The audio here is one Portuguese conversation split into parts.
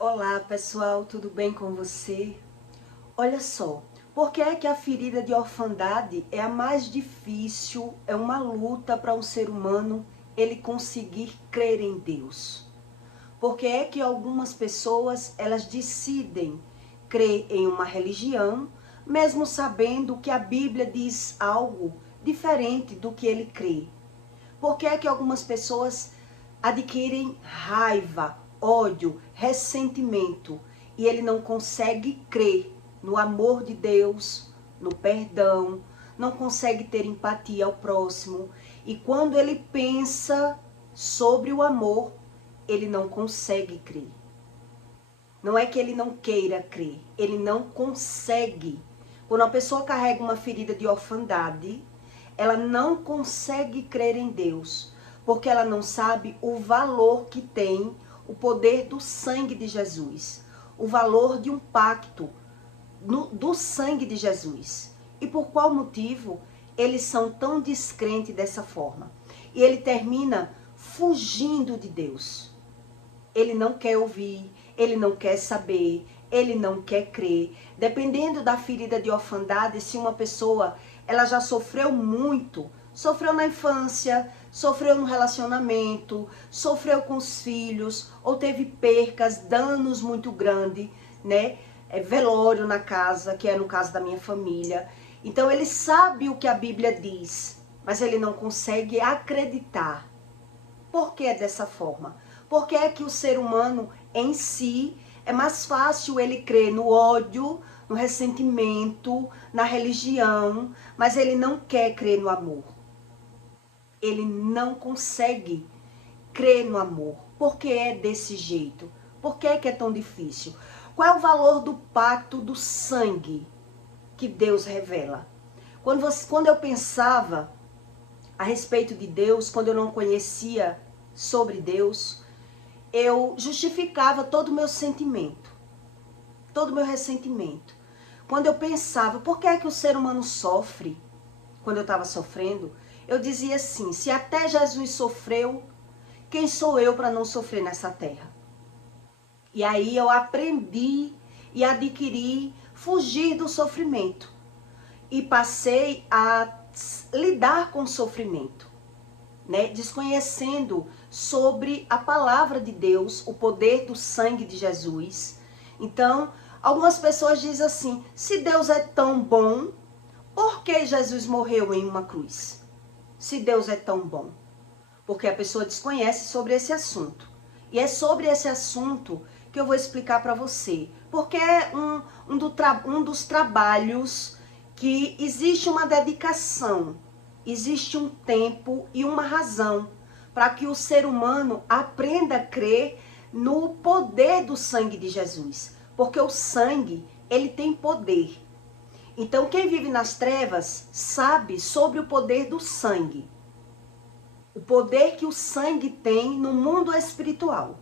Olá pessoal, tudo bem com você? Olha só, por que é que a ferida de orfandade é a mais difícil, é uma luta para um ser humano ele conseguir crer em Deus? Por que é que algumas pessoas elas decidem crer em uma religião, mesmo sabendo que a Bíblia diz algo diferente do que ele crê? Por que é que algumas pessoas adquirem raiva, ódio, ressentimento e ele não consegue crer no amor de Deus, no perdão, não consegue ter empatia ao próximo e quando ele pensa sobre o amor, ele não consegue crer. Não é que ele não queira crer, ele não consegue. Quando a pessoa carrega uma ferida de orfandade, ela não consegue crer em Deus, porque ela não sabe o valor que tem o poder do sangue de Jesus, o valor de um pacto do sangue de Jesus. E por qual motivo eles são tão descrentes dessa forma? E ele termina fugindo de Deus. Ele não quer ouvir, ele não quer saber, ele não quer crer. Dependendo da ferida de orfandade, se uma pessoa ela já sofreu muito, sofreu na infância, sofreu no relacionamento, sofreu com os filhos, ou teve percas, danos muito grandes, né? Velório na casa, que é no caso da minha família. Então ele sabe o que a Bíblia diz, mas ele não consegue acreditar. Por que dessa forma? Porque é que o ser humano em si é mais fácil ele crer no ódio, no ressentimento, na religião, mas ele não quer crer no amor. Ele não consegue crer no amor. Por que é desse jeito? Por que é tão difícil? Qual é o valor do pacto do sangue que Deus revela? Quando eu pensava a respeito de Deus, quando eu não conhecia sobre Deus, eu justificava todo o meu sentimento, todo o meu ressentimento. Quando eu pensava, por que é que o ser humano sofre? Quando eu estava sofrendo, eu dizia assim, se até Jesus sofreu, quem sou eu para não sofrer nessa terra? E aí eu aprendi e adquiri fugir do sofrimento. E passei a lidar com o sofrimento, né? Desconhecendo sobre a palavra de Deus, o poder do sangue de Jesus. Então, algumas pessoas dizem assim, se Deus é tão bom, por que Jesus morreu em uma cruz? Se Deus é tão bom. Porque a pessoa desconhece sobre esse assunto. E é sobre esse assunto que eu vou explicar para você. Porque é um dos trabalhos que existe uma dedicação, existe um tempo e uma razão para que o ser humano aprenda a crer no poder do sangue de Jesus. Porque o sangue, ele tem poder. Então, quem vive nas trevas sabe sobre o poder do sangue. O poder que o sangue tem no mundo espiritual.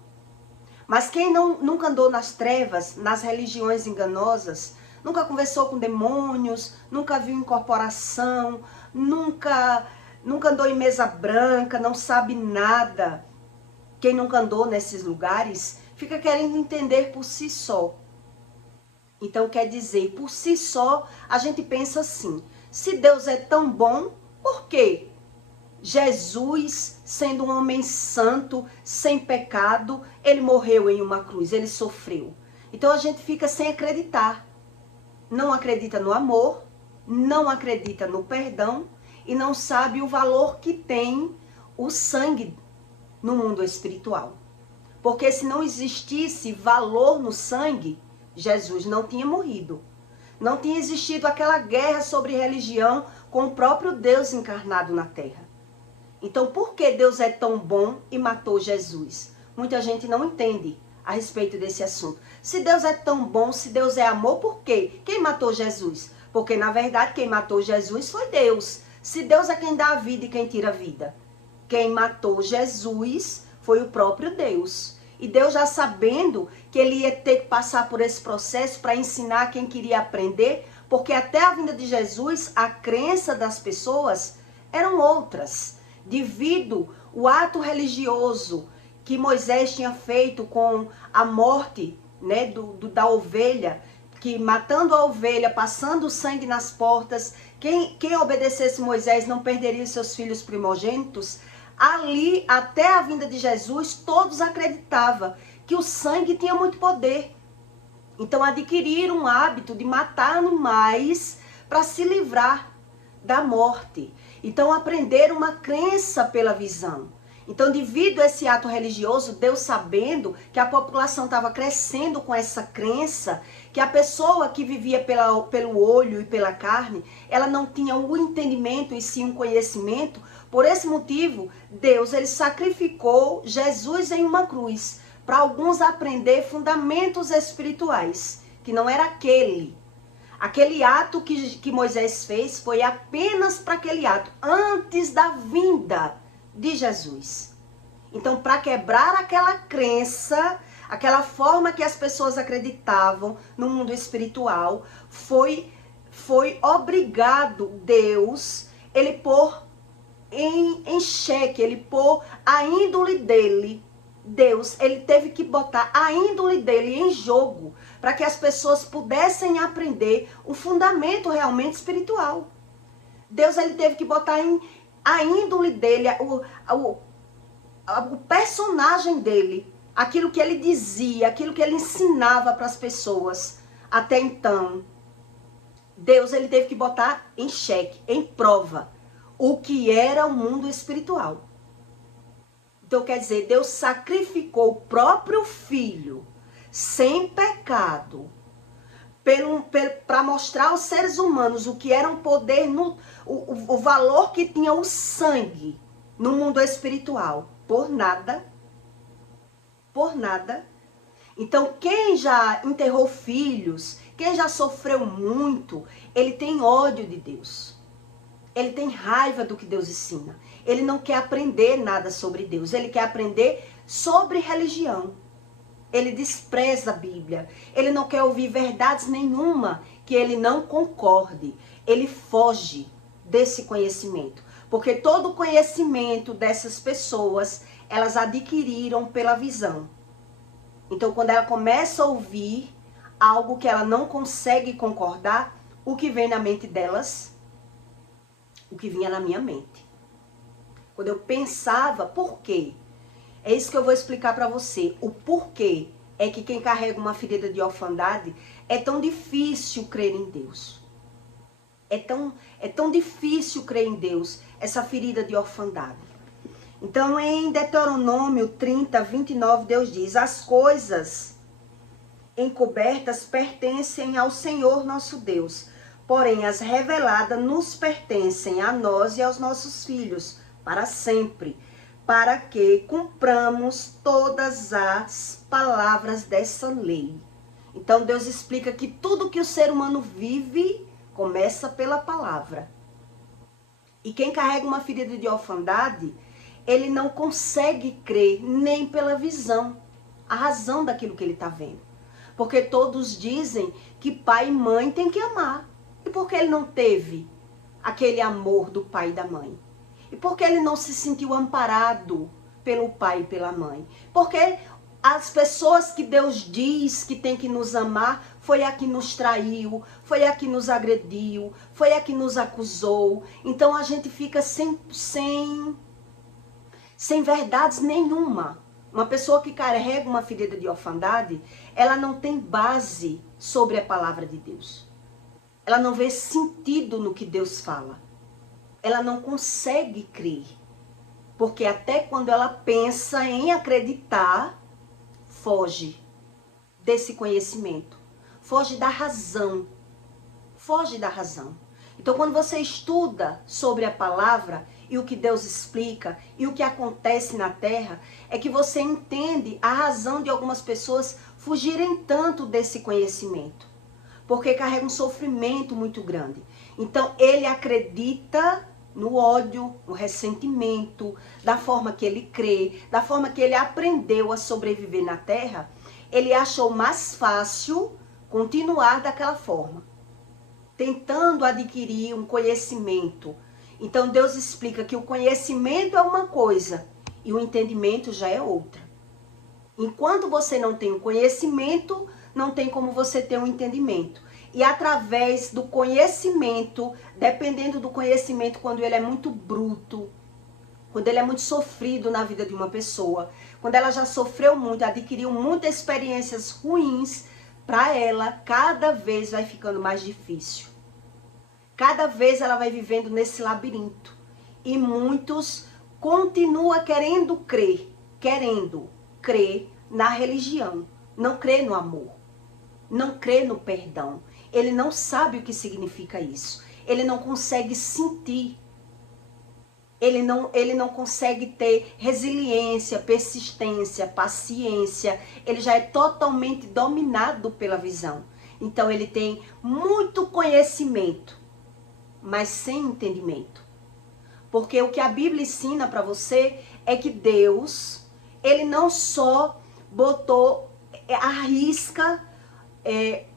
Mas quem nunca andou nas trevas, nas religiões enganosas, nunca conversou com demônios, nunca viu incorporação, nunca andou em mesa branca, não sabe nada. Quem nunca andou nesses lugares, fica querendo entender por si só. Então quer dizer, por si só, a gente pensa assim, se Deus é tão bom, por quê? Jesus, sendo um homem santo, sem pecado, ele morreu em uma cruz, ele sofreu. Então a gente fica sem acreditar. Não acredita no amor, não acredita no perdão e não sabe o valor que tem o sangue no mundo espiritual. Porque se não existisse valor no sangue, Jesus não tinha morrido. Não tinha existido aquela guerra sobre religião com o próprio Deus encarnado na terra. Então, por que Deus é tão bom e matou Jesus? Muita gente não entende a respeito desse assunto. Se Deus é tão bom, se Deus é amor, por quê? Quem matou Jesus? Porque, na verdade, quem matou Jesus foi Deus. Se Deus é quem dá a vida e quem tira a vida. Quem matou Jesus foi o próprio Deus. E Deus, já sabendo que ele ia ter que passar por esse processo para ensinar quem queria aprender, porque até a vinda de Jesus, a crença das pessoas eram outras. Devido ao ato religioso que Moisés tinha feito com a morte né, da ovelha, que matando a ovelha, passando o sangue nas portas, quem obedecesse Moisés não perderia os seus filhos primogênitos. Ali, até a vinda de Jesus, todos acreditavam que o sangue tinha muito poder. Então adquiriram um hábito de matar animais para se livrar da morte. Então aprenderam uma crença pela visão. Então, devido a esse ato religioso, Deus sabendo que a população estava crescendo com essa crença, que a pessoa que vivia pelo olho e pela carne, ela não tinha o entendimento e sim um conhecimento. Por esse motivo, Deus ele sacrificou Jesus em uma cruz, para alguns aprender fundamentos espirituais, que não era aquele ato que Moisés fez foi apenas para aquele ato, antes da vinda de Jesus. Então, para quebrar aquela crença, aquela forma que as pessoas acreditavam no mundo espiritual, foi obrigado Deus, ele pôr em xeque, ele pôr a índole dele. Deus, ele teve que botar a índole dele em jogo para que as pessoas pudessem aprender um fundamento realmente espiritual. Deus, ele teve que botar a índole dele, o personagem dele, aquilo que ele dizia, aquilo que ele ensinava para as pessoas até então. Deus, ele teve que botar em xeque, em prova, o que era o mundo espiritual. Então, quer dizer, Deus sacrificou o próprio Filho, sem pecado, para mostrar aos seres humanos o que era um poder, o valor que tinha o sangue no mundo espiritual. Por nada. Por nada. Então, quem já enterrou filhos, quem já sofreu muito, ele tem ódio de Deus. Ele tem raiva do que Deus ensina. Ele não quer aprender nada sobre Deus. Ele quer aprender sobre religião. Ele despreza a Bíblia. Ele não quer ouvir verdades nenhuma que ele não concorde. Ele foge desse conhecimento. Porque todo o conhecimento dessas pessoas, elas adquiriram pela visão. Então, quando ela começa a ouvir algo que ela não consegue concordar, o que vem na mente delas? O que vinha na minha mente. Quando eu pensava, por quê? É isso que eu vou explicar para você. O porquê é que quem carrega uma ferida de orfandade é tão difícil crer em Deus. É tão difícil crer em Deus, essa ferida de orfandade. Então, em Deuteronômio 30, 29, Deus diz: as coisas encobertas pertencem ao Senhor nosso Deus, porém as reveladas nos pertencem a nós e aos nossos filhos, para sempre, para que cumpramos todas as palavras dessa lei. Então Deus explica que tudo que o ser humano vive começa pela palavra. E quem carrega uma ferida de orfandade, ele não consegue crer nem pela visão, a razão daquilo que ele está vendo. Porque todos dizem que pai e mãe tem que amar. E por que ele não teve aquele amor do pai e da mãe? E por que ele não se sentiu amparado pelo pai e pela mãe? Porque as pessoas que Deus diz que tem que nos amar, foi a que nos traiu, foi a que nos agrediu, foi a que nos acusou. Então a gente fica sem verdades nenhuma. Uma pessoa que carrega uma ferida de orfandade, ela não tem base sobre a palavra de Deus. Ela não vê sentido no que Deus fala. Ela não consegue crer. Porque até quando ela pensa em acreditar, foge desse conhecimento. Foge da razão. Foge da razão. Então, quando você estuda sobre a palavra e o que Deus explica e o que acontece na terra, é que você entende a razão de algumas pessoas fugirem tanto desse conhecimento. Porque carrega um sofrimento muito grande. Então, ele acredita no ódio, no ressentimento, da forma que ele crê, da forma que ele aprendeu a sobreviver na terra. Ele achou mais fácil continuar daquela forma, tentando adquirir um conhecimento. Então Deus explica que o conhecimento é uma coisa e o entendimento já é outra. Enquanto você não tem o conhecimento, não tem como você ter um entendimento. E através do conhecimento, dependendo do conhecimento, quando ele é muito bruto, quando ele é muito sofrido na vida de uma pessoa, quando ela já sofreu muito, adquiriu muitas experiências ruins, para ela, cada vez vai ficando mais difícil. Cada vez ela vai vivendo nesse labirinto. E muitos continuam querendo crer na religião, não crê no amor, não crê no perdão. Ele não sabe o que significa isso. Ele não consegue sentir. Ele não consegue ter resiliência, persistência, paciência. Ele já é totalmente dominado pela visão. Então ele tem muito conhecimento, mas sem entendimento. Porque o que a Bíblia ensina para você é que Deus, ele não só botou, arrisca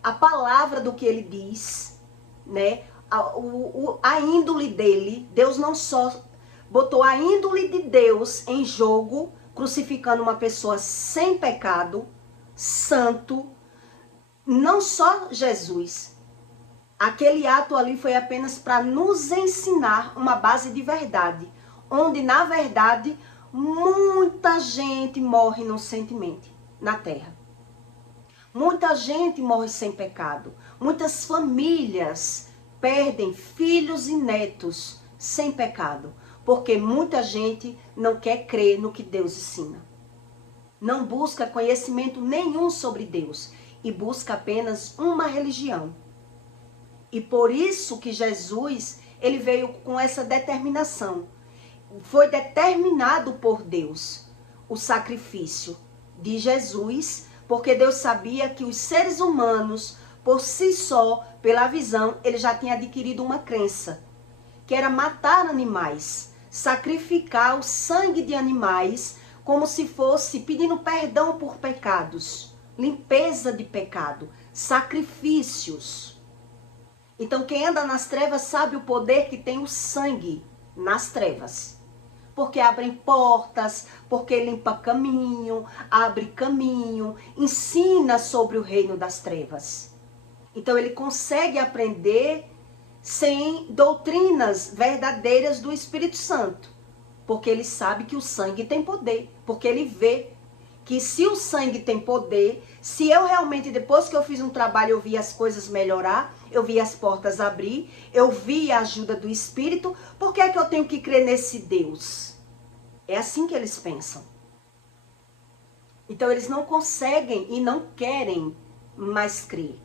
a palavra do que ele diz, né? A índole dele. Deus não só botou a índole de Deus em jogo, crucificando uma pessoa sem pecado, santo, não só Jesus. Aquele ato ali foi apenas para nos ensinar uma base de verdade, onde na verdade muita gente morre inocentemente na terra. Muita gente morre sem pecado. Muitas famílias perdem filhos e netos sem pecado, porque muita gente não quer crer no que Deus ensina. Não busca conhecimento nenhum sobre Deus e busca apenas uma religião. E por isso que Jesus, ele veio com essa determinação. Foi determinado por Deus o sacrifício de Jesus, porque Deus sabia que os seres humanos, por si só, pela visão, ele já tinha adquirido uma crença, que era matar animais, sacrificar o sangue de animais, como se fosse pedindo perdão por pecados, limpeza de pecado, sacrifícios. Então quem anda nas trevas sabe o poder que tem o sangue nas trevas. Porque abrem portas, porque limpa caminho, abre caminho, ensina sobre o reino das trevas. Então ele consegue aprender sem doutrinas verdadeiras do Espírito Santo. Porque ele sabe que o sangue tem poder. Porque ele vê que se o sangue tem poder, se eu realmente, depois que eu fiz um trabalho, eu vi as coisas melhorar, eu vi as portas abrir, eu vi a ajuda do Espírito, por que é que eu tenho que crer nesse Deus? É assim que eles pensam. Então eles não conseguem e não querem mais crer.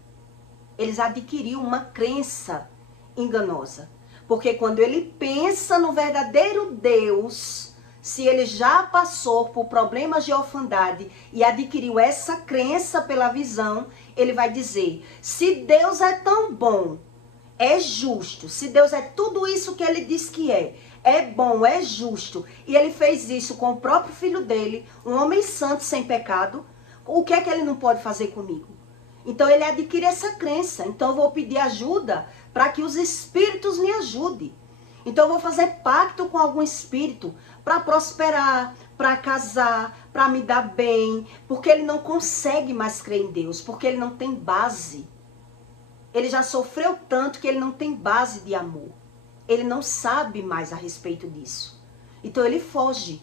Eles adquiriram uma crença enganosa. Porque quando ele pensa no verdadeiro Deus, se ele já passou por problemas de orfandade e adquiriu essa crença pela visão, ele vai dizer, se Deus é tão bom, é justo, se Deus é tudo isso que ele diz que é bom, é justo, e ele fez isso com o próprio filho dele, um homem santo sem pecado, o que é que ele não pode fazer comigo? Então ele adquire essa crença, então eu vou pedir ajuda para que os espíritos me ajudem. Então eu vou fazer pacto com algum espírito para prosperar, para casar, para me dar bem, porque ele não consegue mais crer em Deus, porque ele não tem base. Ele já sofreu tanto que ele não tem base de amor. Ele não sabe mais a respeito disso. Então ele foge.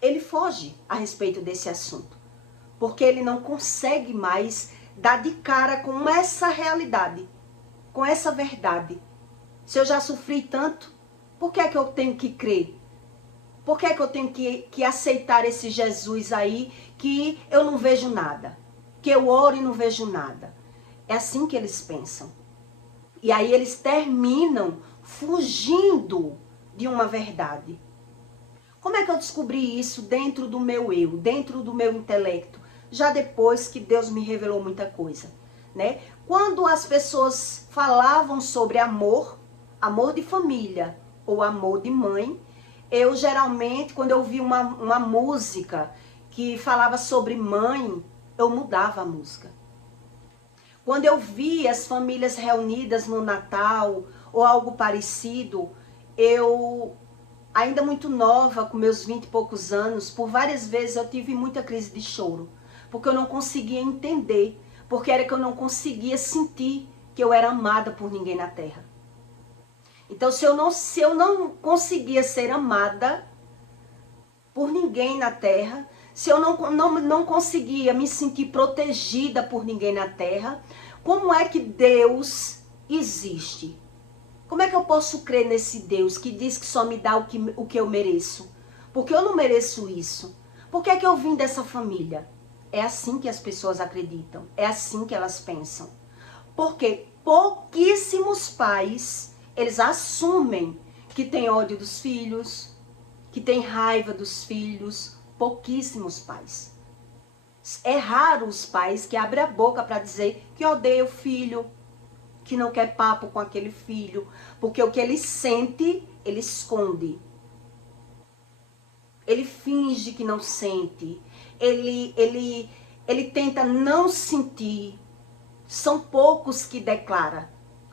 Ele foge a respeito desse assunto. Porque ele não consegue mais dar de cara com essa realidade, com essa verdade. Se eu já sofri tanto, por que é que eu tenho que crer? Por que é que eu tenho que aceitar esse Jesus aí que eu não vejo nada? Que eu oro e não vejo nada? É assim que eles pensam. E aí eles terminam fugindo de uma verdade. Como é que eu descobri isso dentro do meu eu, dentro do meu intelecto? Já depois que Deus me revelou muita coisa, né? Quando as pessoas falavam sobre amor, amor de família ou amor de mãe, eu geralmente, quando eu vi uma música que falava sobre mãe, eu mudava a música. Quando eu vi as famílias reunidas no Natal ou algo parecido, eu ainda muito nova, com meus 20 e poucos anos, por várias vezes eu tive muita crise de choro, porque eu não conseguia entender, porque era que eu não conseguia sentir que eu era amada por ninguém na terra. Então, se eu não conseguia ser amada por ninguém na terra, se eu não conseguia me sentir protegida por ninguém na terra, como é que Deus existe? Como é que eu posso crer nesse Deus que diz que só me dá o que eu mereço? Porque eu não mereço isso. Por que é que eu vim dessa família? É assim que as pessoas acreditam. É assim que elas pensam. Porque pouquíssimos pais, eles assumem que tem ódio dos filhos, que tem raiva dos filhos. Pouquíssimos pais. É raro os pais que abrem a boca para dizer que odeia o filho, que não quer papo com aquele filho, porque o que ele sente, ele esconde. Ele finge que não sente. Ele tenta não sentir. São poucos que declaram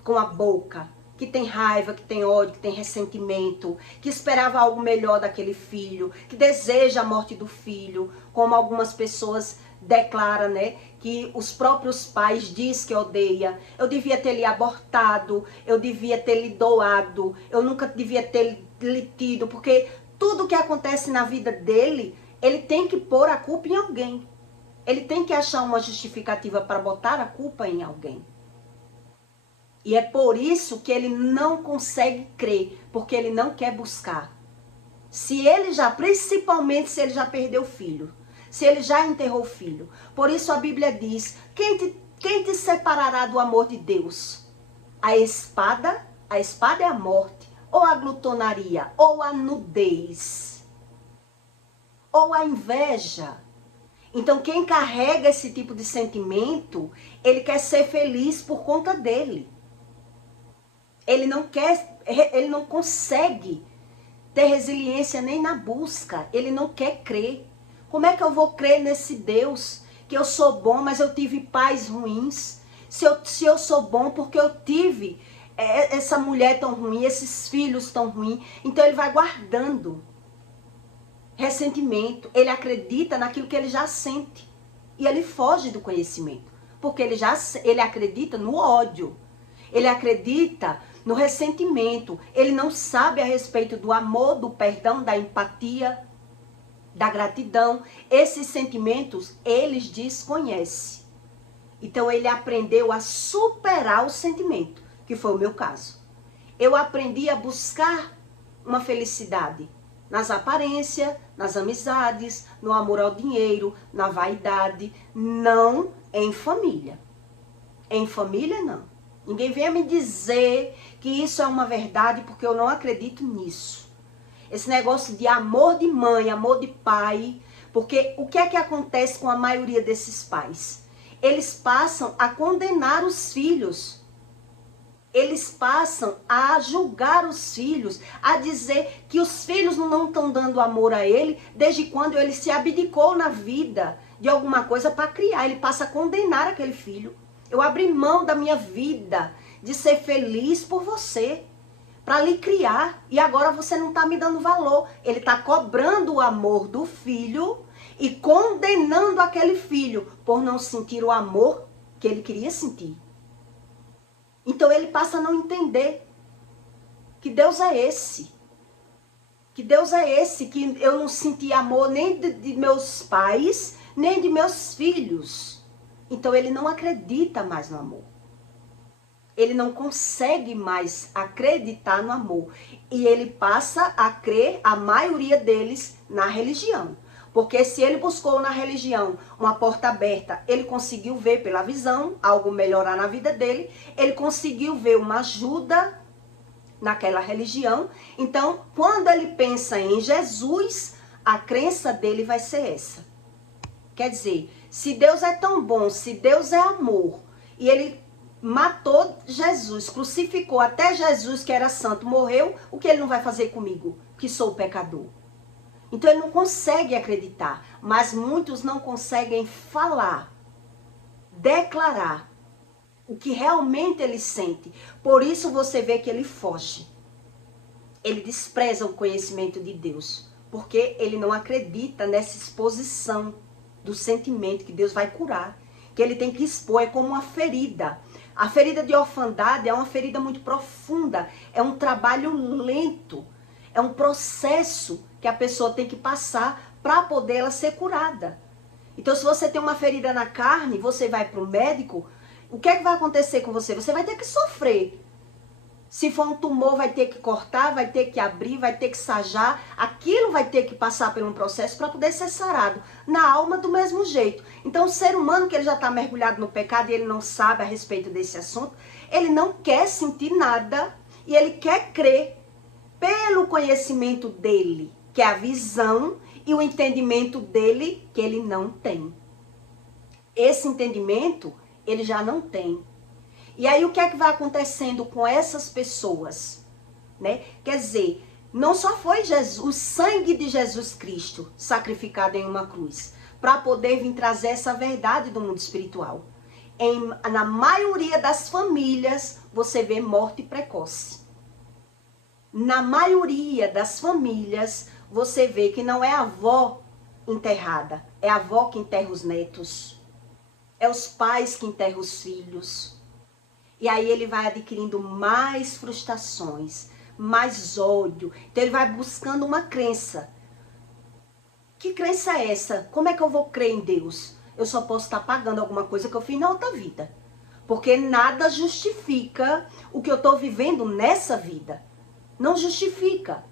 com a boca que tem raiva, que tem ódio, que tem ressentimento, que esperava algo melhor daquele filho, que deseja a morte do filho, como algumas pessoas declaram, né, que os próprios pais diz que odeia. Eu devia ter lhe abortado, eu devia ter lhe doado, eu nunca devia ter lhe tido, porque tudo que acontece na vida dele, ele tem que pôr a culpa em alguém. Ele tem que achar uma justificativa para botar a culpa em alguém. E é por isso que ele não consegue crer, porque ele não quer buscar. Principalmente se ele já perdeu o filho, se ele já enterrou o filho. Por isso a Bíblia diz, quem te separará do amor de Deus? A espada é a morte, ou a glutonaria, ou a nudez, ou a inveja. Então quem carrega esse tipo de sentimento, ele quer ser feliz por conta dele. Ele não consegue ter resiliência nem na busca, ele não quer crer. Como é que eu vou crer nesse Deus que eu sou bom, mas eu tive pais ruins? Se eu sou bom porque eu tive essa mulher tão ruim, esses filhos tão ruins, então ele vai guardando ressentimento, ele acredita naquilo que ele já sente e ele foge do conhecimento, porque ele acredita no ódio, ele acredita no ressentimento, ele não sabe a respeito do amor, do perdão, da empatia, da gratidão. Esses sentimentos eles desconhecem. Então ele aprendeu a superar o sentimento, que foi o meu caso. Eu aprendi a buscar uma felicidade nas aparências, nas amizades, no amor ao dinheiro, na vaidade, não em família. Em família, não. Ninguém venha me dizer que isso é uma verdade, porque eu não acredito nisso. Esse negócio de amor de mãe, amor de pai, porque o que é que acontece com a maioria desses pais? Eles passam a condenar os filhos. Eles passam a julgar os filhos, a dizer que os filhos não estão dando amor a ele desde quando ele se abdicou na vida de alguma coisa para criar. Ele passa a condenar aquele filho. Eu abri mão da minha vida de ser feliz por você, para lhe criar, e agora você não está me dando valor. Ele está cobrando o amor do filho e condenando aquele filho por não sentir o amor que ele queria sentir. Então ele passa a não entender que Deus é esse. Que Deus é esse, que eu não senti amor nem de meus pais, nem de meus filhos. Então ele não acredita mais no amor. Ele não consegue mais acreditar no amor. E ele passa a crer, a maioria deles, na religião. Porque se ele buscou na religião uma porta aberta, ele conseguiu ver pela visão, algo melhorar na vida dele, ele conseguiu ver uma ajuda naquela religião. Então, quando ele pensa em Jesus, a crença dele vai ser essa. Quer dizer, se Deus é tão bom, se Deus é amor, e ele matou Jesus, crucificou até Jesus, que era santo, morreu, o que ele não vai fazer comigo, que sou pecador? Então ele não consegue acreditar, mas muitos não conseguem falar, declarar o que realmente ele sente. Por isso você vê que ele foge. ele despreza o conhecimento de Deus, porque ele não acredita nessa exposição do sentimento que Deus vai curar, que ele tem que expor, é como uma ferida. A ferida de orfandade é uma ferida muito profunda, é um trabalho lento, é um processo que a pessoa tem que passar para poder ela ser curada. Então, se você tem uma ferida na carne, você vai para o médico, o que é que vai acontecer com você? Você vai ter que sofrer. Se for um tumor, vai ter que cortar, vai ter que abrir, vai ter que sajar. Aquilo vai ter que passar por um processo para poder ser sarado. Na alma, do mesmo jeito. Então, o ser humano que ele já está mergulhado no pecado e ele não sabe a respeito desse assunto, ele não quer sentir nada e ele quer crer pelo conhecimento dele, que é a visão e o entendimento dele que ele não tem. Esse entendimento ele já não tem. E aí o que é que vai acontecendo com essas pessoas? Né? Quer dizer, não só foi Jesus, o sangue de Jesus Cristo sacrificado em uma cruz, para poder vir trazer essa verdade do mundo espiritual. Na maioria das famílias, você vê morte precoce. Na maioria das famílias, você vê que não é a avó enterrada, é a avó que enterra os netos, é os pais que enterram os filhos. E aí ele vai adquirindo mais frustrações, mais ódio. Então ele vai buscando uma crença. Que crença é essa? Como é que eu vou crer em Deus? Eu só posso estar pagando alguma coisa que eu fiz na outra vida. Porque nada justifica o que eu estou vivendo nessa vida. Não justifica.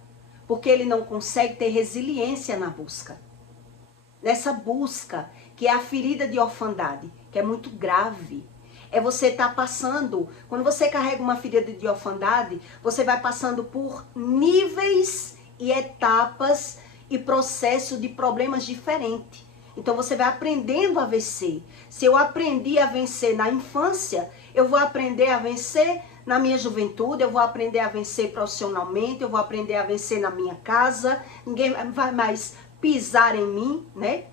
Porque ele não consegue ter resiliência na busca. Nessa busca, que é a ferida de orfandade, que é muito grave. É você estar passando, quando você carrega uma ferida de orfandade, você vai passando por níveis e etapas e processo de problemas diferentes. Então você vai aprendendo a vencer. Se eu aprendi a vencer na infância, eu vou aprender a vencer na minha juventude, eu vou aprender a vencer profissionalmente, eu vou aprender a vencer na minha casa, ninguém vai mais pisar em mim, né?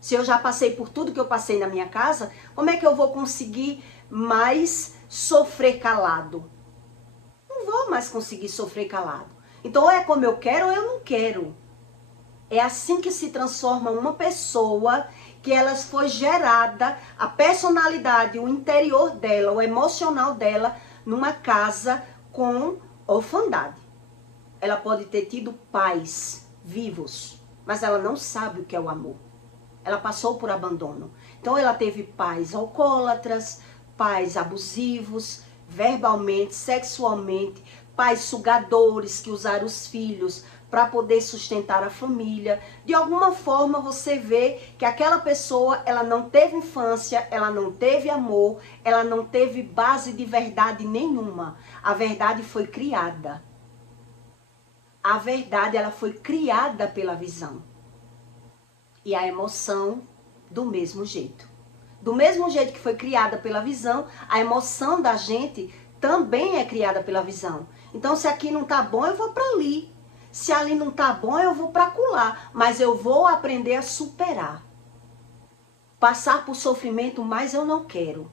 Se eu já passei por tudo que eu passei na minha casa, como é que eu vou conseguir mais sofrer calado? Não vou mais conseguir sofrer calado. Então, ou é como eu quero ou eu não quero. É assim que se transforma uma pessoa que ela foi gerada, a personalidade, o interior dela, o emocional dela, numa casa com orfandade. Ela pode ter tido pais vivos, mas ela não sabe o que é o amor. Ela passou por abandono. Então ela teve pais alcoólatras, pais abusivos, verbalmente, sexualmente, pais sugadores que usaram os filhos para poder sustentar a família. De alguma forma você vê que aquela pessoa, ela não teve infância, ela não teve amor, ela não teve base de verdade nenhuma. A verdade foi criada. A verdade, ela foi criada pela visão. E a emoção do mesmo jeito. Do mesmo jeito que foi criada pela visão, a emoção da gente também é criada pela visão. Então, se aqui não tá bom, eu vou para ali. Se ali não tá bom, eu vou para acolá. Mas eu vou aprender a superar. Passar por sofrimento, mas eu não quero.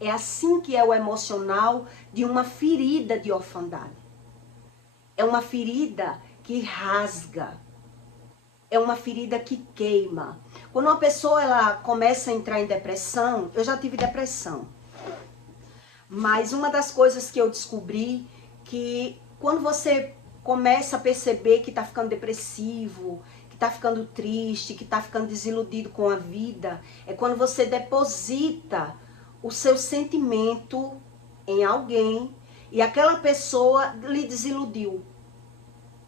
É assim que é o emocional de uma ferida de orfandade. É uma ferida que rasga. É uma ferida que queima. Quando uma pessoa ela começa a entrar em depressão, eu já tive depressão. Mas uma das coisas que eu descobri que quando você começa a perceber que está ficando depressivo, que está ficando triste, que está ficando desiludido com a vida, é quando você deposita o seu sentimento em alguém e aquela pessoa lhe desiludiu.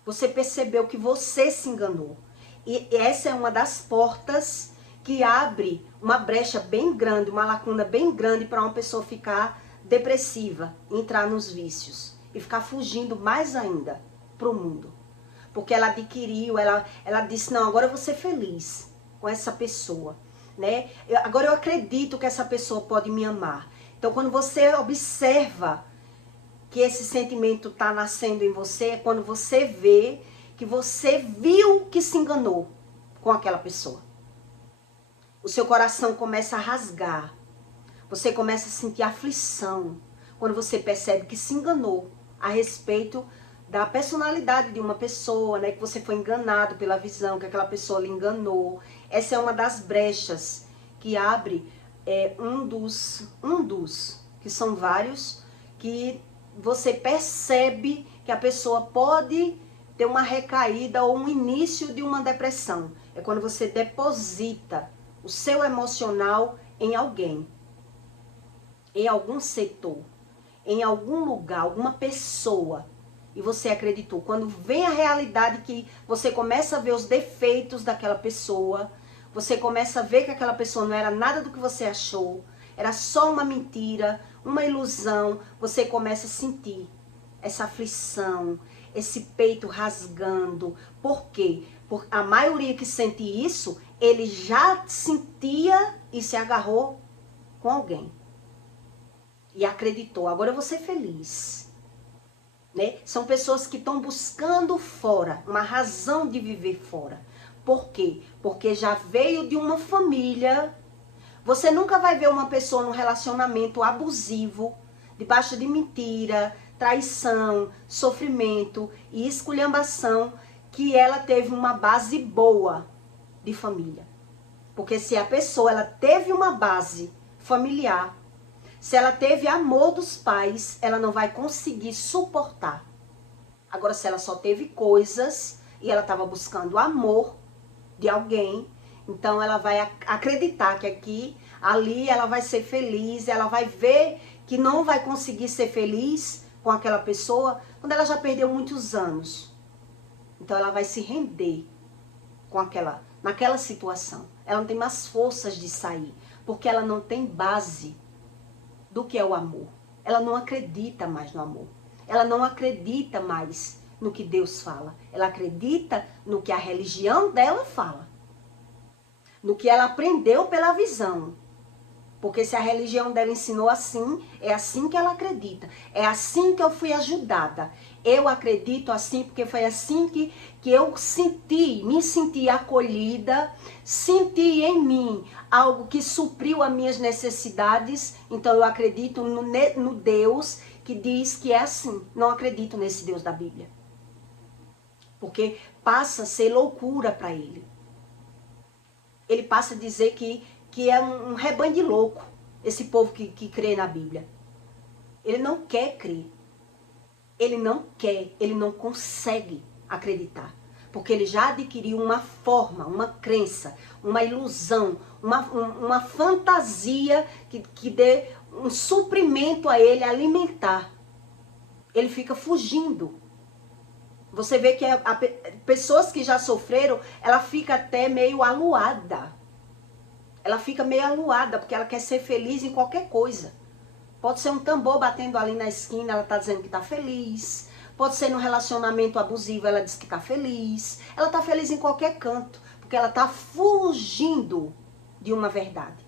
Você percebeu que você se enganou. E essa é uma das portas que abre uma brecha bem grande, uma lacuna bem grande para uma pessoa ficar depressiva, entrar nos vícios e ficar fugindo mais ainda para o mundo. Porque ela adquiriu, ela disse, não, agora eu vou ser feliz com essa pessoa, né? Agora eu acredito que essa pessoa pode me amar. Então quando você observa que esse sentimento está nascendo em você, é quando você vê que você viu que se enganou com aquela pessoa. O seu coração começa a rasgar. Você começa a sentir aflição quando você percebe que se enganou a respeito da personalidade de uma pessoa, né? Que você foi enganado pela visão, que aquela pessoa lhe enganou. Essa é uma das brechas que abre um dos, que são vários, que você percebe que a pessoa pode ter uma recaída ou um início de uma depressão. É quando você deposita o seu emocional em alguém, em algum setor, em algum lugar, alguma pessoa, e você acreditou. Quando vem a realidade que você começa a ver os defeitos daquela pessoa, você começa a ver que aquela pessoa não era nada do que você achou, era só uma mentira, uma ilusão, você começa a sentir essa aflição, esse peito rasgando. Por quê? Porque a maioria que sente isso, ele já sentia e se agarrou com alguém. E acreditou, agora eu vou ser feliz. Né? São pessoas que estão buscando fora, uma razão de viver fora. Por quê? Porque já veio de uma família. Você nunca vai ver uma pessoa num relacionamento abusivo, debaixo de mentira, traição, sofrimento e esculhambação, que ela teve uma base boa de família. Porque se a pessoa ela teve uma base familiar, se ela teve amor dos pais, ela não vai conseguir suportar. Agora, se ela só teve coisas e ela estava buscando amor de alguém, então ela vai acreditar que aqui, ali ela vai ser feliz, ela vai ver que não vai conseguir ser feliz com aquela pessoa quando ela já perdeu muitos anos. Então ela vai se render com naquela situação. Ela não tem mais forças de sair, porque ela não tem base do que é o amor. Ela não acredita mais no amor. Ela não acredita mais no que Deus fala. Ela acredita no que a religião dela fala. No que ela aprendeu pela visão. Porque se a religião dela ensinou assim, é assim que ela acredita. É assim que eu fui ajudada. Eu acredito assim porque foi assim que eu me senti acolhida, senti em mim algo que supriu as minhas necessidades. Então eu acredito no Deus que diz que é assim. Não acredito nesse Deus da Bíblia. Porque passa a ser loucura para ele. Ele passa a dizer que é um rebanho de louco, esse povo que crê na Bíblia. Ele não quer crer. Ele não quer, ele não consegue acreditar. Porque ele já adquiriu uma forma, uma crença, uma ilusão, uma fantasia que dê um suprimento a ele alimentar. Ele fica fugindo. Você vê que pessoas que já sofreram, ela fica até meio aluada. Ela fica meio aluada, porque ela quer ser feliz em qualquer coisa. Pode ser um tambor batendo ali na esquina, ela está dizendo que está feliz. Pode ser num relacionamento abusivo, ela diz que está feliz. Ela está feliz em qualquer canto, porque ela está fugindo de uma verdade.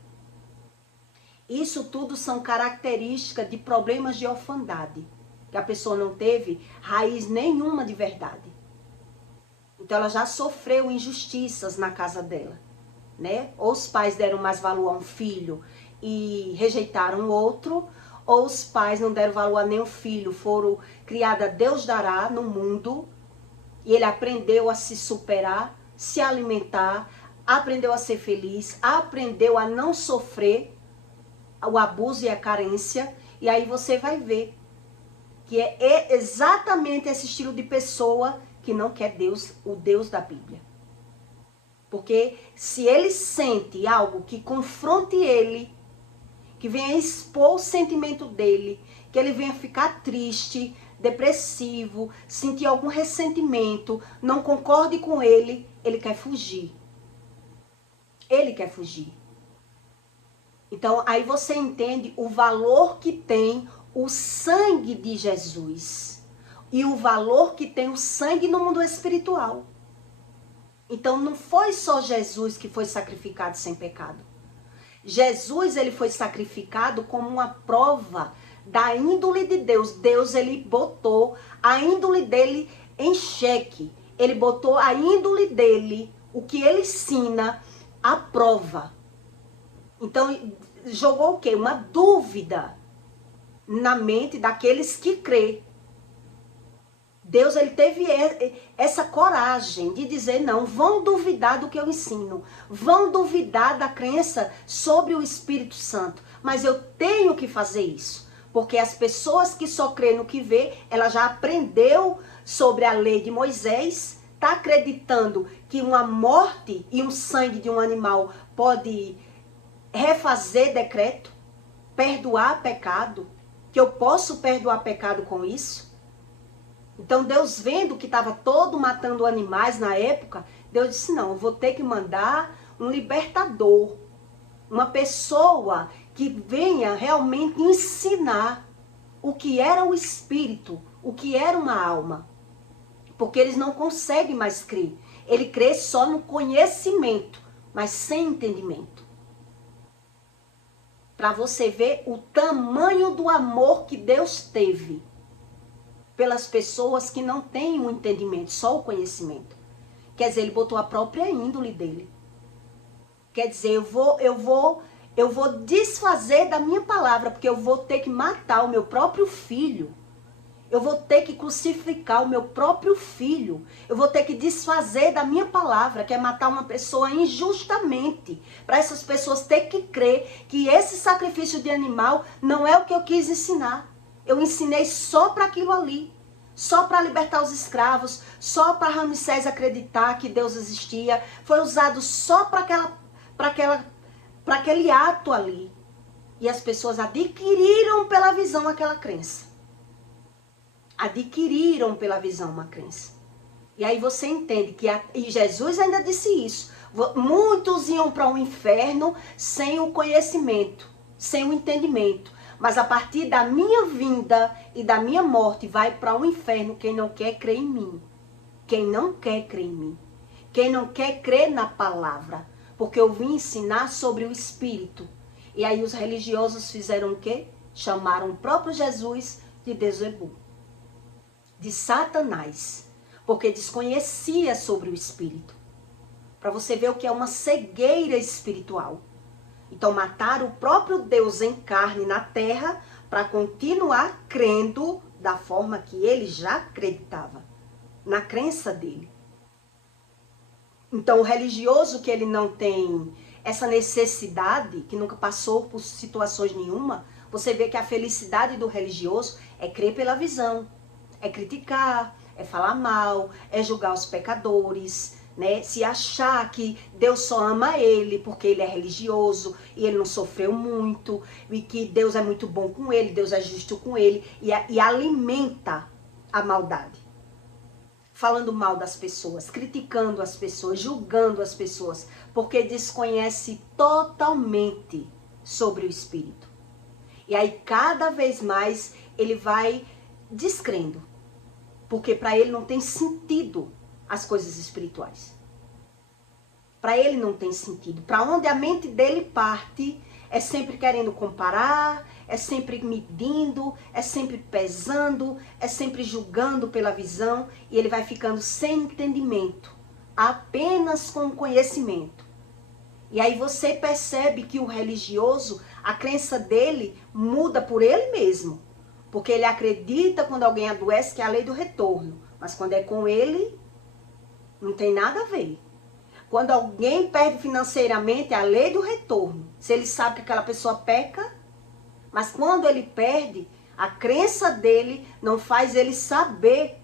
Isso tudo são características de problemas de orfandade, que a pessoa não teve raiz nenhuma de verdade. Então ela já sofreu injustiças na casa dela, né? Ou os pais deram mais valor a um filho e rejeitaram o outro, ou os pais não deram valor a nenhum filho, foram criados a Deus dará no mundo, e ele aprendeu a se superar, se alimentar, aprendeu a ser feliz, aprendeu a não sofrer o abuso e a carência, e aí você vai ver que é exatamente esse estilo de pessoa que não quer Deus, o Deus da Bíblia. Porque se ele sente algo que confronte ele, que venha expor o sentimento dele, que ele venha ficar triste, depressivo, sentir algum ressentimento, não concorde com ele, ele quer fugir. Ele quer fugir. Então aí você entende o valor que tem o sangue de Jesus e o valor que tem o sangue no mundo espiritual. Então não foi só Jesus que foi sacrificado sem pecado. Jesus, ele foi sacrificado como uma prova da índole de Deus. Deus, ele botou a índole dele em xeque. Ele botou a índole dele, o que ele ensina, à prova. Então jogou o quê? Uma dúvida na mente daqueles que crê. Deus, ele teve essa coragem de dizer, não, vão duvidar do que eu ensino, vão duvidar da crença sobre o Espírito Santo, mas eu tenho que fazer isso, porque as pessoas que só crêem no que vê, ela já aprendeu sobre a lei de Moisés, está acreditando que uma morte e um sangue de um animal pode refazer decreto, perdoar pecado, que eu posso perdoar pecado com isso. Então Deus, vendo que estava todo matando animais na época, Deus disse, não, eu vou ter que mandar um libertador, uma pessoa que venha realmente ensinar o que era o espírito, o que era uma alma. Porque eles não conseguem mais crer. Ele crê só no conhecimento, mas sem entendimento. Para você ver o tamanho do amor que Deus teve pelas pessoas que não têm o entendimento, só o conhecimento. Quer dizer, ele botou a própria índole dele. Quer dizer, eu vou desfazer da minha palavra, porque eu vou ter que matar o meu próprio filho. Eu vou ter que crucificar o meu próprio filho. Eu vou ter que desfazer da minha palavra, que é matar uma pessoa injustamente. Para essas pessoas ter que crer que esse sacrifício de animal não é o que eu quis ensinar. Eu ensinei só para aquilo ali. Só para libertar os escravos. Só para Ramsés acreditar que Deus existia. Foi usado só para aquele ato ali. E as pessoas adquiriram pela visão aquela crença. Adquiriram pela visão uma crença. E aí você entende que, e Jesus ainda disse isso, muitos iam para o inferno sem o conhecimento, sem o entendimento. Mas a partir da minha vinda e da minha morte vai para o inferno quem não quer crer em mim. Quem não quer crer em mim. Quem não quer crer na palavra. Porque eu vim ensinar sobre o Espírito. E aí os religiosos fizeram o quê? Chamaram o próprio Jesus de Beelzebul, de Satanás, porque desconhecia sobre o Espírito. Para você ver o que é uma cegueira espiritual. Então mataram o próprio Deus em carne na terra para continuar crendo da forma que ele já acreditava, na crença dele. Então o religioso que ele não tem essa necessidade, que nunca passou por situações nenhuma, você vê que a felicidade do religioso é crer pela visão. É criticar, é falar mal, é julgar os pecadores, né? Se achar que Deus só ama ele porque ele é religioso e ele não sofreu muito, e que Deus é muito bom com ele, Deus é justo com ele, e alimenta a maldade. Falando mal das pessoas, criticando as pessoas, julgando as pessoas, porque desconhece totalmente sobre o Espírito. E aí cada vez mais ele vai descrendo, porque para ele não tem sentido as coisas espirituais. Para ele não tem sentido. Para onde a mente dele parte, é sempre querendo comparar, é sempre medindo, é sempre pesando, é sempre julgando pela visão, e ele vai ficando sem entendimento, apenas com conhecimento. E aí você percebe que o religioso, a crença dele muda por ele mesmo. Porque ele acredita quando alguém adoece que é a lei do retorno. Mas quando é com ele, não tem nada a ver. Quando alguém perde financeiramente, é a lei do retorno. Se ele sabe que aquela pessoa peca, mas quando ele perde, a crença dele não faz ele saber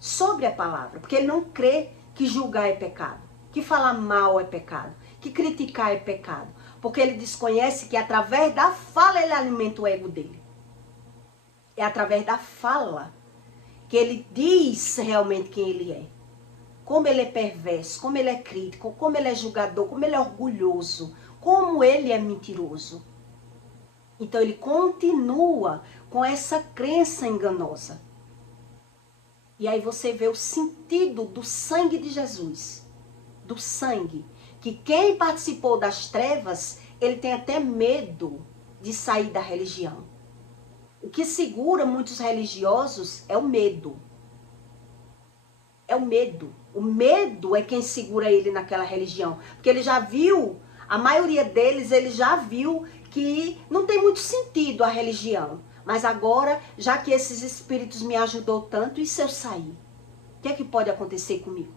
sobre a palavra. Porque ele não crê que julgar é pecado, que falar mal é pecado, que criticar é pecado. Porque ele desconhece que através da fala ele alimenta o ego dele. É através da fala que ele diz realmente quem ele é. Como ele é perverso, como ele é crítico, como ele é julgador, como ele é orgulhoso, como ele é mentiroso. Então ele continua com essa crença enganosa. E aí você vê o sentido do sangue de Jesus. Do sangue. Que quem participou das trevas, ele tem até medo de sair da religião. O que segura muitos religiosos é o medo. É o medo. O medo é quem segura ele naquela religião. Porque ele já viu, a maioria deles, ele já viu que não tem muito sentido a religião. Mas agora, já que esses espíritos me ajudou tanto, e se eu sair? O que é que pode acontecer comigo?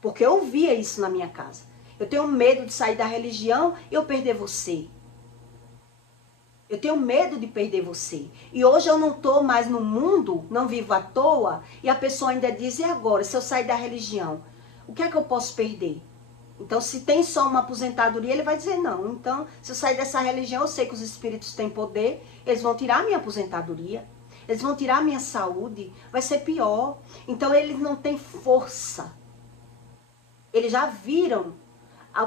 Porque eu via isso na minha casa. Eu tenho medo de sair da religião e eu perder você. Eu tenho medo de perder você. E hoje eu não estou mais no mundo, não vivo à toa, e a pessoa ainda diz, e agora, se eu sair da religião, o que é que eu posso perder? Então, se tem só uma aposentadoria, ele vai dizer, não. Então, se eu sair dessa religião, eu sei que os espíritos têm poder, eles vão tirar a minha aposentadoria, eles vão tirar a minha saúde, vai ser pior. Então, eles não têm força. Eles já viram,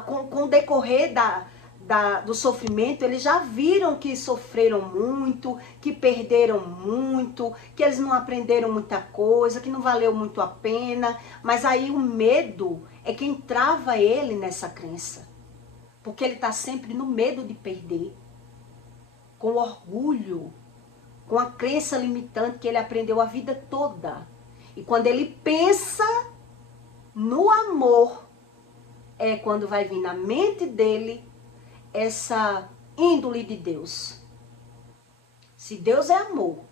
com o decorrer do sofrimento, eles já viram que sofreram muito, que perderam muito, que eles não aprenderam muita coisa, que não valeu muito a pena. Mas aí o medo é que entrava ele nessa crença. Porque ele está sempre no medo de perder, com orgulho, com a crença limitante que ele aprendeu a vida toda. E quando ele pensa no amor, é quando vai vir na mente dele essa índole de Deus. Se Deus é amor,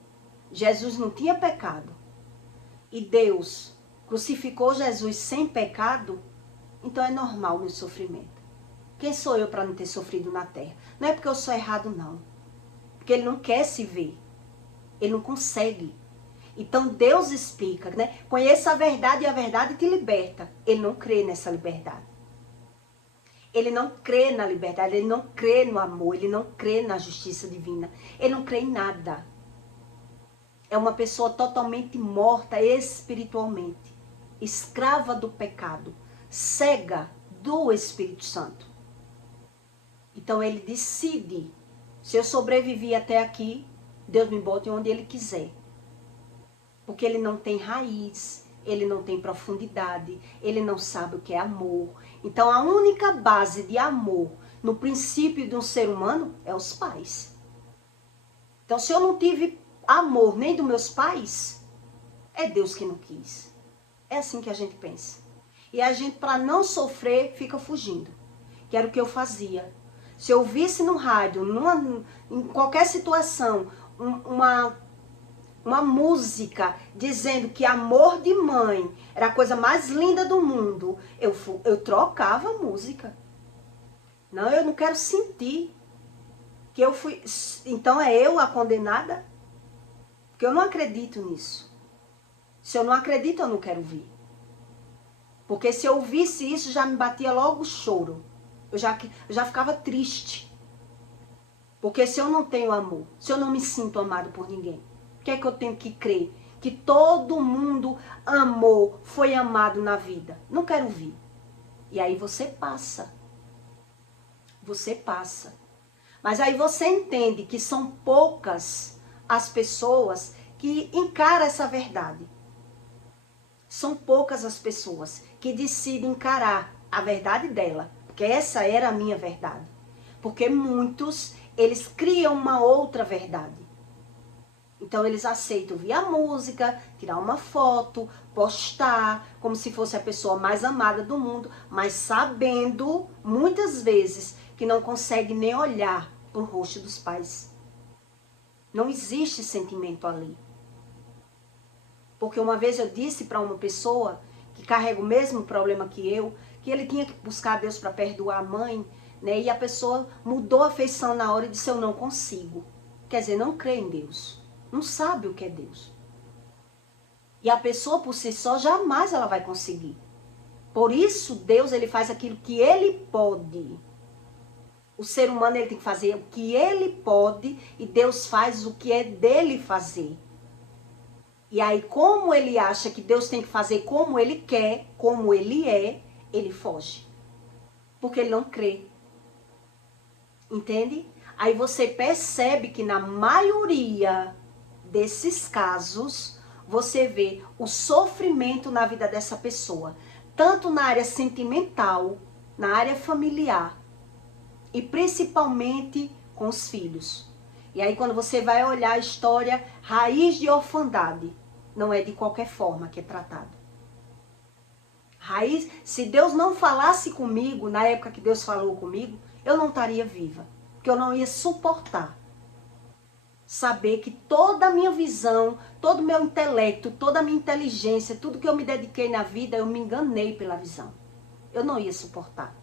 Jesus não tinha pecado, e Deus crucificou Jesus sem pecado, então é normal no sofrimento. Quem sou eu para não ter sofrido na terra? Não é porque eu sou errado, não. Porque ele não quer se ver. Ele não consegue. Então Deus explica, né? Conheça a verdade e a verdade te liberta. Ele não crê nessa liberdade. Ele não crê na liberdade, ele não crê no amor, ele não crê na justiça divina. Ele não crê em nada. É uma pessoa totalmente morta espiritualmente, escrava do pecado, cega do Espírito Santo. Então ele decide, se eu sobrevivi até aqui, Deus me bote onde ele quiser. Porque ele não tem raiz, ele não tem profundidade, ele não sabe o que é amor. Então a única base de amor no princípio de um ser humano é os pais. Então se eu não tive amor nem dos meus pais, é Deus que não quis. É assim que a gente pensa. E a gente, para não sofrer, fica fugindo. Que era o que eu fazia. Se eu visse no rádio, em qualquer situação, uma música dizendo que amor de mãe era a coisa mais linda do mundo, eu trocava a música. Não, eu não quero sentir que eu fui... Então é eu a condenada? Porque eu não acredito nisso. Se eu não acredito, eu não quero ver. Porque se eu visse isso, já me batia logo o choro. Eu já ficava triste. Porque se eu não tenho amor, se eu não me sinto amado por ninguém, o que é que eu tenho que crer? Que todo mundo amou, foi amado na vida. Não quero ver. E aí você passa. Você passa. Mas aí você entende que são poucas as pessoas que encaram essa verdade. São poucas as pessoas que decidem encarar a verdade dela. Porque essa era a minha verdade. Porque muitos, eles criam uma outra verdade. Então eles aceitam ouvir a música, tirar uma foto, postar, como se fosse a pessoa mais amada do mundo, mas sabendo, muitas vezes, que não consegue nem olhar para o rosto dos pais. Não existe sentimento ali. Porque uma vez eu disse para uma pessoa que carrega o mesmo problema que eu, que ele tinha que buscar Deus para perdoar a mãe, né? E a pessoa mudou a feição na hora e disse, eu não consigo. Quer dizer, não crê em Deus. Não sabe o que é Deus. E a pessoa por si só, jamais ela vai conseguir. Por isso, Deus, ele faz aquilo que ele pode. O ser humano, ele tem que fazer o que ele pode, e Deus faz o que é dele fazer. E aí, como ele acha que Deus tem que fazer como ele quer, como ele é, ele foge. Porque ele não crê. Entende? Aí você percebe que na maioria desses casos, você vê o sofrimento na vida dessa pessoa. Tanto na área sentimental, na área familiar. E principalmente com os filhos. E aí quando você vai olhar a história, raiz de orfandade, não é de qualquer forma que é tratado. Raiz, se Deus não falasse comigo, na época que Deus falou comigo, eu não estaria viva. Porque eu não ia suportar saber que toda a minha visão, todo o meu intelecto, toda a minha inteligência, tudo que eu me dediquei na vida, eu me enganei pela visão. Eu não ia suportar.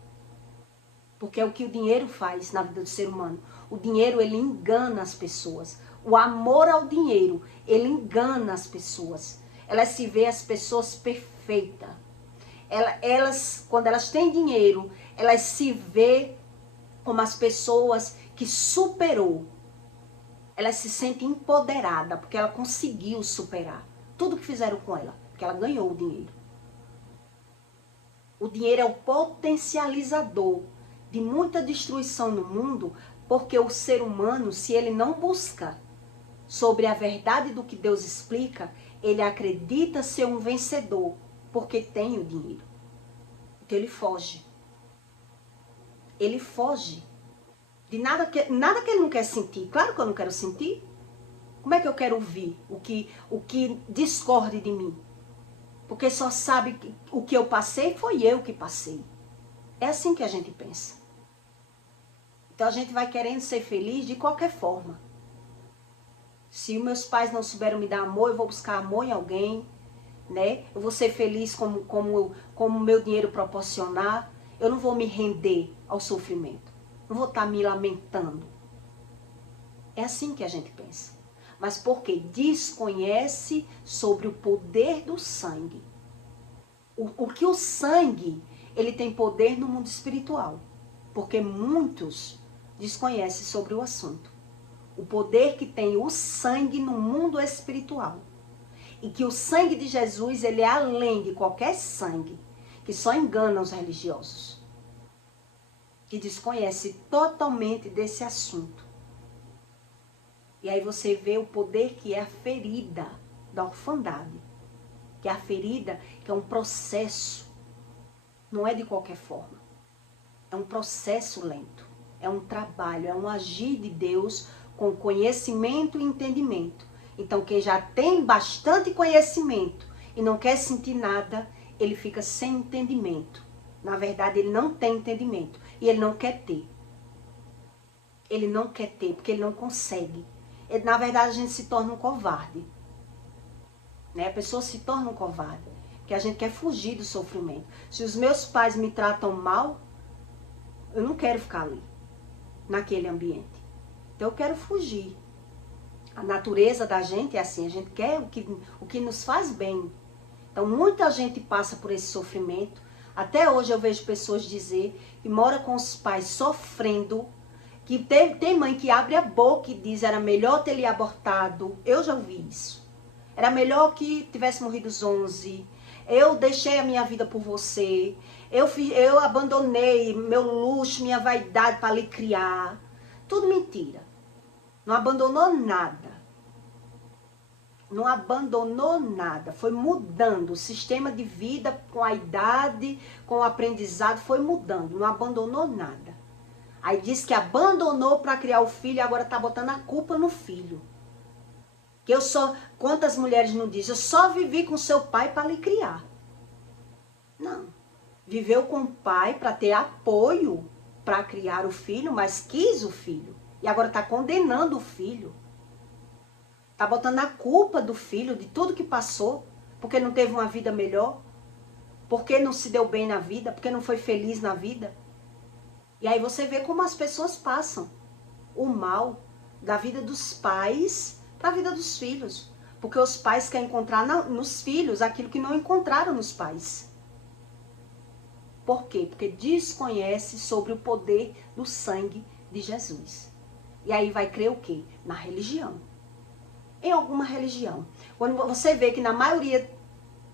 Porque é o que o dinheiro faz na vida do ser humano. O dinheiro, ele engana as pessoas. O amor ao dinheiro, ele engana as pessoas. Elas se vê as pessoas perfeitas. Elas, quando elas têm dinheiro, elas se vê como as pessoas que superou. Elas se sentem empoderadas, porque ela conseguiu superar tudo que fizeram com ela, porque ela ganhou o dinheiro. O dinheiro é o potencializador de muita destruição no mundo, porque o ser humano, se ele não busca sobre a verdade do que Deus explica, ele acredita ser um vencedor, porque tem o dinheiro. Então ele foge. Ele foge de nada que ele não quer sentir. Claro que eu não quero sentir. Como é que eu quero ouvir o que discorde de mim? Porque só sabe que o que eu passei foi eu que passei. É assim que a gente pensa. Então a gente vai querendo ser feliz de qualquer forma. Se os meus pais não souberam me dar amor, eu vou buscar amor em alguém, né? Eu vou ser feliz como o meu dinheiro proporcionar. Eu não vou me render ao sofrimento. Não vou estar me lamentando. É assim que a gente pensa. Mas porque desconhece sobre o poder do sangue. O que o sangue, ele tem poder no mundo espiritual. Porque muitos desconhecem sobre o assunto. O poder que tem o sangue no mundo espiritual. E que o sangue de Jesus, ele é além de qualquer sangue, que só engana os religiosos. Que desconhece totalmente desse assunto. E aí você vê o poder que é a ferida da orfandade. Que é a ferida, que é um processo. Não é de qualquer forma. É um processo lento. É um trabalho, é um agir de Deus com conhecimento e entendimento. Então quem já tem bastante conhecimento e não quer sentir nada, ele fica sem entendimento. Na verdade, ele não tem entendimento. E ele não quer ter. Ele não quer ter, porque ele não consegue. Na verdade, a gente se torna um covarde. Né? A pessoa se torna um covarde. Porque a gente quer fugir do sofrimento. Se os meus pais me tratam mal, eu não quero ficar ali, naquele ambiente. Então eu quero fugir. A natureza da gente é assim, a gente quer o que nos faz bem. Então muita gente passa por esse sofrimento. Até hoje eu vejo pessoas dizer que mora com os pais sofrendo, que tem mãe que abre a boca e diz era melhor ter lhe abortado. Eu já ouvi isso. Era melhor que tivesse morrido os 11. Eu deixei a minha vida por você. Eu abandonei meu luxo, minha vaidade para lhe criar. Tudo mentira. Não abandonou nada. Não abandonou nada. Foi mudando. O sistema de vida com a idade, com o aprendizado, foi mudando. Não abandonou nada. Aí diz que abandonou para criar o filho e agora está botando a culpa no filho. Que eu só... Quantas mulheres não dizem? Eu só vivi com seu pai para lhe criar. Não. Viveu com o pai para ter apoio para criar o filho, mas quis o filho. E agora está condenando o filho. Está botando a culpa do filho, de tudo que passou, porque não teve uma vida melhor, porque não se deu bem na vida, porque não foi feliz na vida. E aí você vê como as pessoas passam o mal da vida dos pais para a vida dos filhos. Porque os pais querem encontrar nos filhos aquilo que não encontraram nos pais. Por quê? Porque desconhece sobre o poder do sangue de Jesus. E aí vai crer o quê? Na religião. Em alguma religião. Quando você vê que na maioria,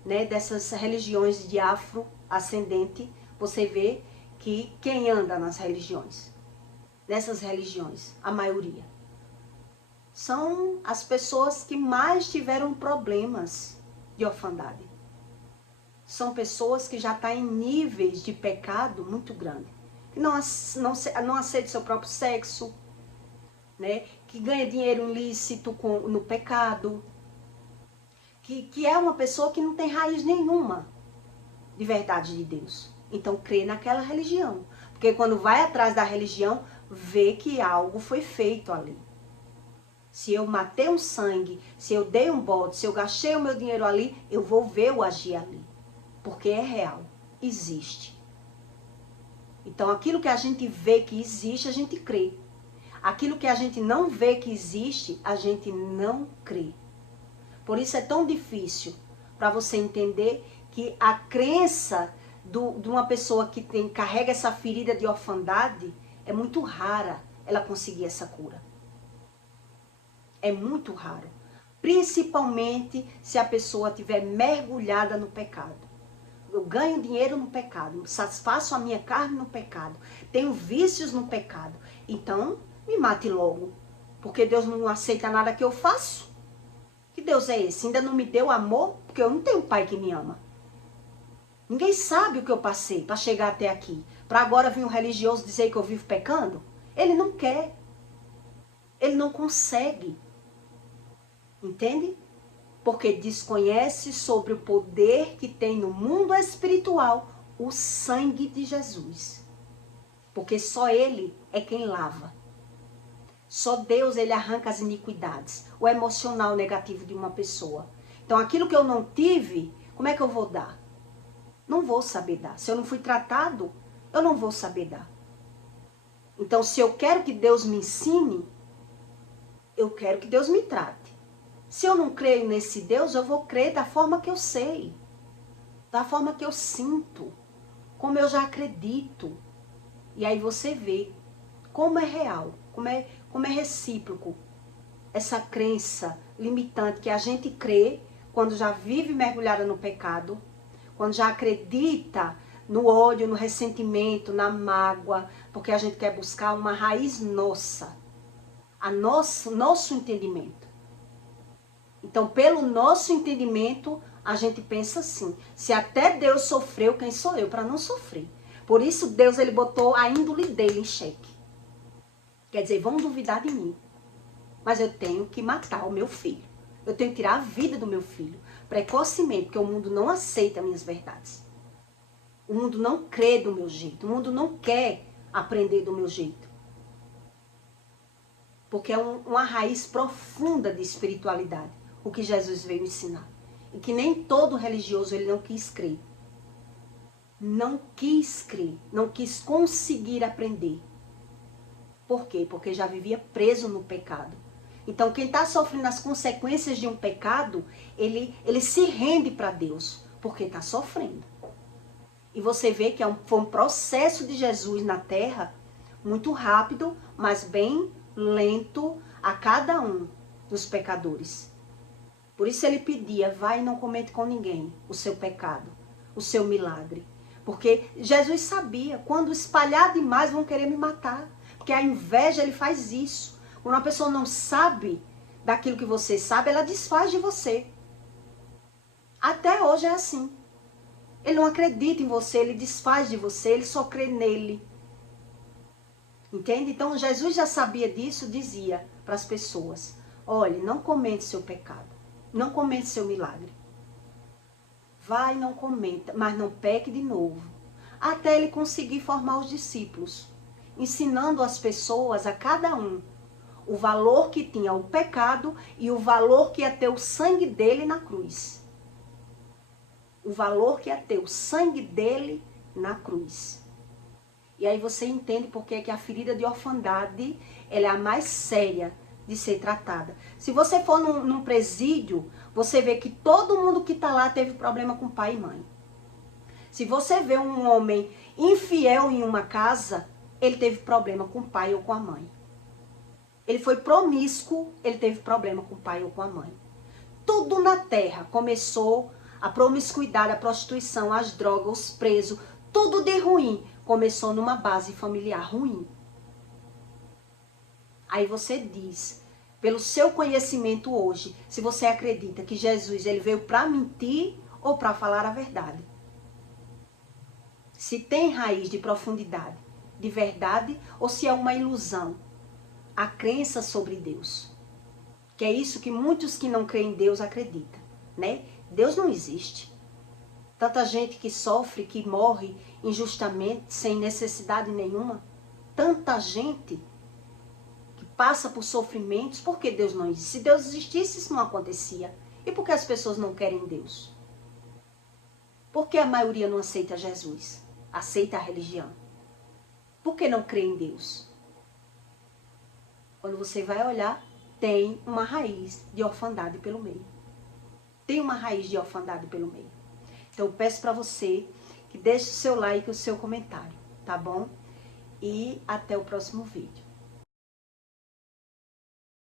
né, dessas religiões de afro-ascendente, você vê que quem anda nas religiões, nessas religiões, a maioria, são as pessoas que mais tiveram problemas de orfandade. São pessoas que já estão em níveis de pecado muito grande. Que não aceitam seu próprio sexo, né? Que ganha dinheiro ilícito no pecado. Que é uma pessoa que não tem raiz nenhuma de verdade de Deus. Então crê naquela religião. Porque quando vai atrás da religião, vê que algo foi feito ali. Se eu matei um sangue, se eu dei um bote, se eu gastei o meu dinheiro ali, eu vou ver o agir ali. Porque é real, existe. Então aquilo que a gente vê que existe, a gente crê. Aquilo que a gente não vê que existe, a gente não crê. Por isso é tão difícil para você entender que a crença de uma pessoa que carrega essa ferida de orfandade, é muito rara ela conseguir essa cura. É muito raro. Principalmente se a pessoa estiver mergulhada no pecado. Eu ganho dinheiro no pecado, satisfaço a minha carne no pecado, tenho vícios no pecado. Então, me mate logo. Porque Deus não aceita nada que eu faço. Que Deus é esse? Ainda não me deu amor? Porque eu não tenho um pai que me ama. Ninguém sabe o que eu passei para chegar até aqui. Para agora vir um religioso dizer que eu vivo pecando? Ele não quer. Ele não consegue. Entende? Porque desconhece sobre o poder que tem no mundo espiritual o sangue de Jesus. Porque só Ele é quem lava. Só Deus, Ele arranca as iniquidades, o emocional negativo de uma pessoa. Então aquilo que eu não tive, como é que eu vou dar? Não vou saber dar. Se eu não fui tratado, eu não vou saber dar. Então se eu quero que Deus me ensine, eu quero que Deus me trate. Se eu não creio nesse Deus, eu vou crer da forma que eu sei, da forma que eu sinto, como eu já acredito. E aí você vê como é real, como é recíproco essa crença limitante que a gente crê quando já vive mergulhada no pecado, quando já acredita no ódio, no ressentimento, na mágoa, porque a gente quer buscar uma raiz nossa, nosso entendimento. Então, pelo nosso entendimento, a gente pensa assim, se até Deus sofreu, quem sou eu para não sofrer? Por isso, Deus ele botou a índole dele em xeque. Quer dizer, vão duvidar de mim, mas eu tenho que matar o meu filho. Eu tenho que tirar a vida do meu filho, precocemente, porque o mundo não aceita minhas verdades. O mundo não crê do meu jeito, o mundo não quer aprender do meu jeito. Porque é uma raiz profunda de espiritualidade, o que Jesus veio ensinar. E que nem todo religioso ele não quis crer. Não quis crer, não quis conseguir aprender. Por quê? Porque já vivia preso no pecado. Então quem está sofrendo as consequências de um pecado, ele se rende para Deus, porque está sofrendo. E você vê que foi um processo de Jesus na terra, muito rápido, mas bem lento a cada um dos pecadores. Por isso ele pedia, vai e não comente com ninguém o seu pecado, o seu milagre. Porque Jesus sabia, quando espalhar demais vão querer me matar. Porque a inveja ele faz isso. Quando uma pessoa não sabe daquilo que você sabe, ela desfaz de você. Até hoje é assim. Ele não acredita em você, ele desfaz de você, ele só crê nele. Entende? Então Jesus já sabia disso, dizia para as pessoas, olhe, não comente seu pecado, não comente seu milagre. Vai, não comenta, mas não peque de novo. Até ele conseguir formar os discípulos, ensinando as pessoas, a cada um, o valor que tinha o pecado e o valor que ia ter o sangue dele na cruz. O valor que ia ter o sangue dele na cruz. E aí você entende por que a ferida de orfandade ela é a mais séria de ser tratada. Se você for num presídio, você vê que todo mundo que está lá teve problema com pai e mãe. Se você vê um homem infiel em uma casa, ele teve problema com o pai ou com a mãe. Ele foi promíscuo, ele teve problema com o pai ou com a mãe. Tudo na terra começou, a promiscuidade, a prostituição, as drogas, os presos, tudo de ruim começou numa base familiar ruim. Aí você diz, pelo seu conhecimento hoje, se você acredita que Jesus ele veio para mentir ou para falar a verdade. Se tem raiz de profundidade, de verdade, ou se é uma ilusão, a crença sobre Deus. Que é isso que muitos que não creem em Deus acreditam, né? Deus não existe. Tanta gente que sofre, que morre injustamente, sem necessidade nenhuma. Tanta gente que passa por sofrimentos, por que Deus não existe? Se Deus existisse, isso não acontecia. E por que as pessoas não querem Deus? Por que a maioria não aceita Jesus? Aceita a religião? Por que não crê em Deus? Quando você vai olhar, tem uma raiz de orfandade pelo meio. Tem uma raiz de orfandade pelo meio. Então eu peço para você que deixe o seu like e o seu comentário, tá bom? E até o próximo vídeo.